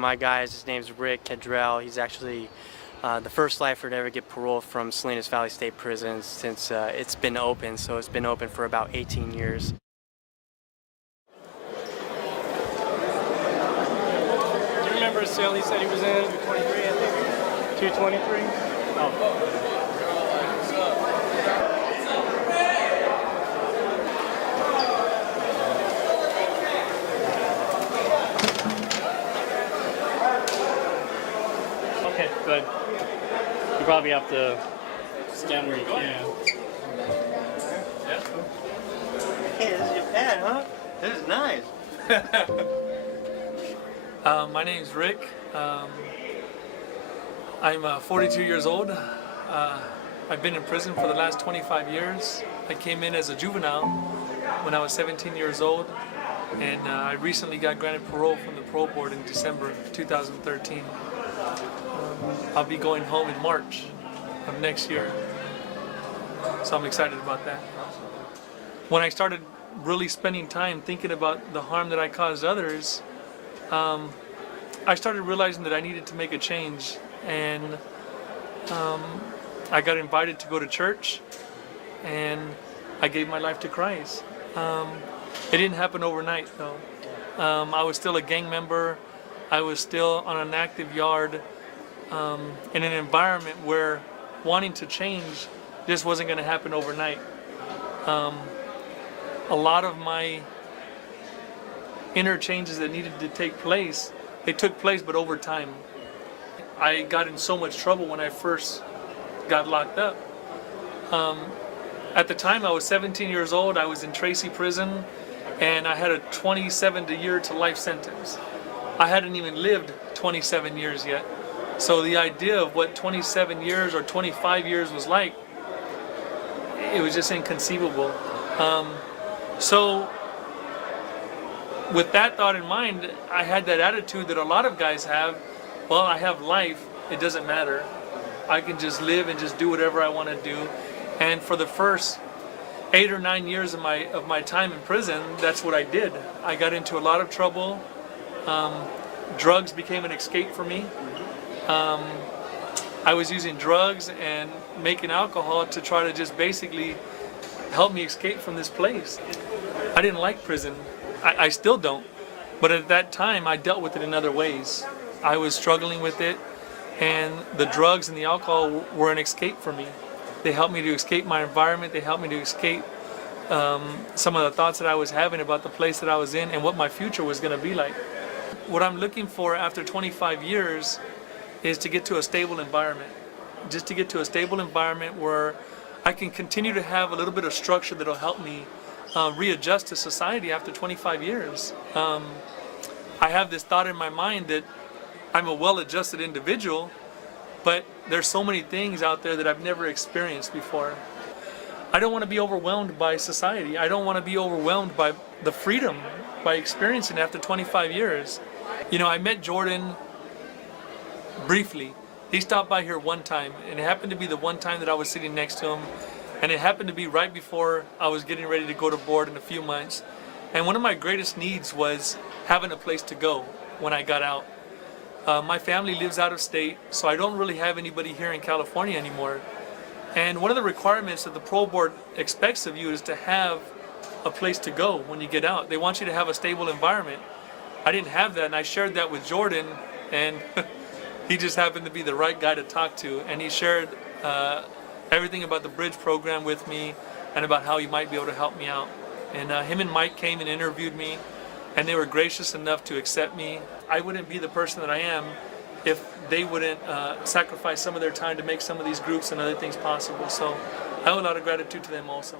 of my guys. His name's Rick Cadrell. He's actually the first lifer to ever get parole from Salinas Valley State Prison since it's been open. So it's been open for about 18 years. Do you remember a cell he said he was in? 223, I think. 223? Oh. Okay, good. You probably have to stand where you can. Hey, this is your pad, huh? This is nice. My name's Rick. I'm 42 years old. I've been in prison for the last 25 years. I came in as a juvenile when I was 17 years old, and I recently got granted parole from the parole board in December 2013. I'll be going home in March of next year, so I'm excited about that. When I started really spending time thinking about the harm that I caused others, I started realizing that I needed to make a change, and I got invited to go to church, and I gave my life to Christ. It didn't happen overnight though. I was still a gang member. I was still on an active yard, in an environment where wanting to change just wasn't going to happen overnight. A lot of my inner changes that needed to take place, they took place, but over time. I got in so much trouble when I first got locked up. At the time I was 17 years old, I was in Tracy prison, and I had a 27-year to life sentence. I hadn't even lived 27 years yet. So the idea of what 27 years or 25 years was like, it was just inconceivable. So with that thought in mind, I had that attitude that a lot of guys have. Well, I have life, it doesn't matter. I can just live and just do whatever I want to do. And for the first 8 or 9 years of my time in prison, that's what I did. I got into a lot of trouble. Drugs became an escape for me. I was using drugs and making alcohol to try to just basically help me escape from this place. I didn't like prison. I still don't. But at that time, I dealt with it in other ways. I was struggling with it, and the drugs and the alcohol were an escape for me. They helped me to escape my environment. They helped me to escape some of the thoughts that I was having about the place that I was in and what my future was going to be like. What I'm looking for after 25 years is to get to a stable environment. Just to get to a stable environment where I can continue to have a little bit of structure that'll help me readjust to society after 25 years. I have this thought in my mind that I'm a well-adjusted individual, but there's so many things out there that I've never experienced before. I don't want to be overwhelmed by society. I don't want to be overwhelmed by the freedom by experiencing it after 25 years. You know, I met Jordan briefly. He stopped by here one time, and it happened to be the one time that I was sitting next to him, and it happened to be right before I was getting ready to go to board in a few months. And one of my greatest needs was having a place to go when I got out. My family lives out of state, so I don't really have anybody here in California anymore. And one of the requirements that the parole board expects of you is to have a place to go when you get out. They want you to have a stable environment. I didn't have that, and I shared that with Jordan, and he just happened to be the right guy to talk to, and he shared everything about the Bridge program with me and about how he might be able to help me out. And him and Mike came and interviewed me, and they were gracious enough to accept me. I wouldn't be the person that I am if they wouldn't sacrifice some of their time to make some of these groups and other things possible. So I owe a lot of gratitude to them also.